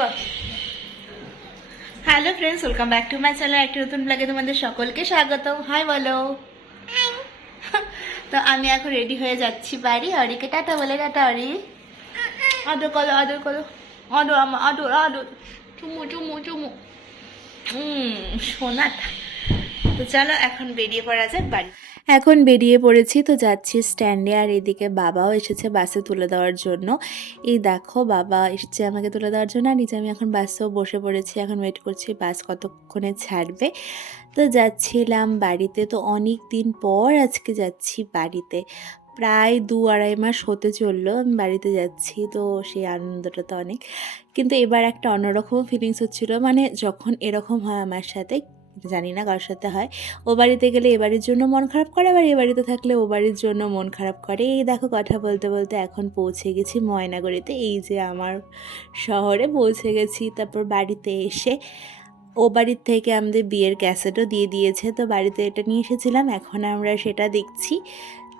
বাবা। Hello friends, welcome back to my channel. একটি নতুন ব্লগে তোমাদের সকলকে স্বাগত। হাই বলো। তো আমি এখন রেডি হয়ে যাচ্ছি বাড়ি। অরিকে টাটা বলে, টাটা অরি। আদর করো, আদর করো, আদর আমার, আদর আদর, চুমু চুমু চুমু। সোনাটা। তো চলো এখন বেরিয়ে পড়া যাক বাড়ি। এখন বেরিয়ে পড়েছি, তো যাচ্ছি স্ট্যান্ডে। আর এদিকে বাবাও এসেছে বাসে তুলে দেওয়ার জন্য। এই দেখো বাবা এসেছে আমাকে তুলে দেওয়ার জন্য। আর নিচে আমি এখন বাসেও বসে পড়েছি, এখন ওয়েট করছি বাস কতক্ষণে ছাড়বে। তো যাচ্ছিলাম বাড়িতে। তো অনেক দিন পর আজকে যাচ্ছি বাড়িতে। প্রায় 2-2.5 মাস হতে চললো আমি বাড়িতে যাচ্ছি। তো সেই আনন্দটা তো অনেক, কিন্তু এবার একটা অন্যরকম ফিলিংস হচ্ছিলো। মানে যখন এরকম হয় আমার সাথে, জানি না কারোর সাথে হয়, ও বাড়িতে গেলে এ বাড়ির জন্য মন খারাপ করে, আবার এ বাড়িতে থাকলে ও বাড়ির জন্য মন খারাপ করে। এই দেখো কথা বলতে বলতে এখন পৌঁছে গেছি ময়নাগুড়িতে। এই যে আমার শহরে পৌঁছে গেছি। তারপর বাড়িতে এসে ও বাড়ির থেকে আমাদের বিয়ের ক্যাসেটও দিয়ে দিয়েছে, তো বাড়িতে এটা নিয়ে এসেছিলাম, এখন আমরা সেটা দেখছি।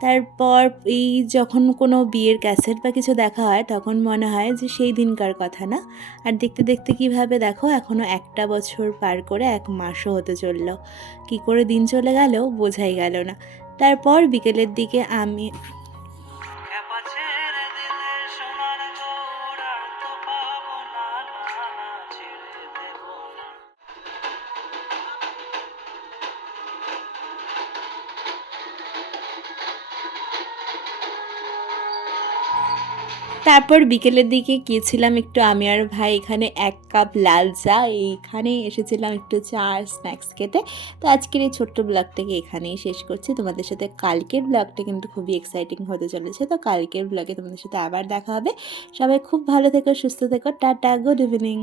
তারপর এই যখন কোনো বিয়ের ক্যাসেট বা কিছু দেখা হয় তখন মনে হয় যে সেই দিনকার কথা না। আর দেখতে দেখতে কিভাবে দেখো এখনও 1টা বছর পার করে 1 মাসও হতে চললো। কি করে দিন চলে গেল বোঝাই গেল না। তারপর বিকেলের দিকে আমি তারপর বিকেলের দিকে গিয়েছিলাম একটু আমি আর ভাই এখানে 1 কাপ লাল চা, এইখানে এসেছিলাম একটু চা আর স্ন্যাক্স খেতে। তো আজকের এই ছোট্ট ব্লগটাকে এখানেই শেষ করছি। তোমাদের সাথে কালকের ব্লগটা কিন্তু খুবই এক্সাইটিং হতে চলেছে। তো কালকের ব্লগে তোমাদের সাথে আবার দেখা হবে। সবাই খুব ভালো থেকো, সুস্থ থেকো, টাটা, গুড ইভিনিং।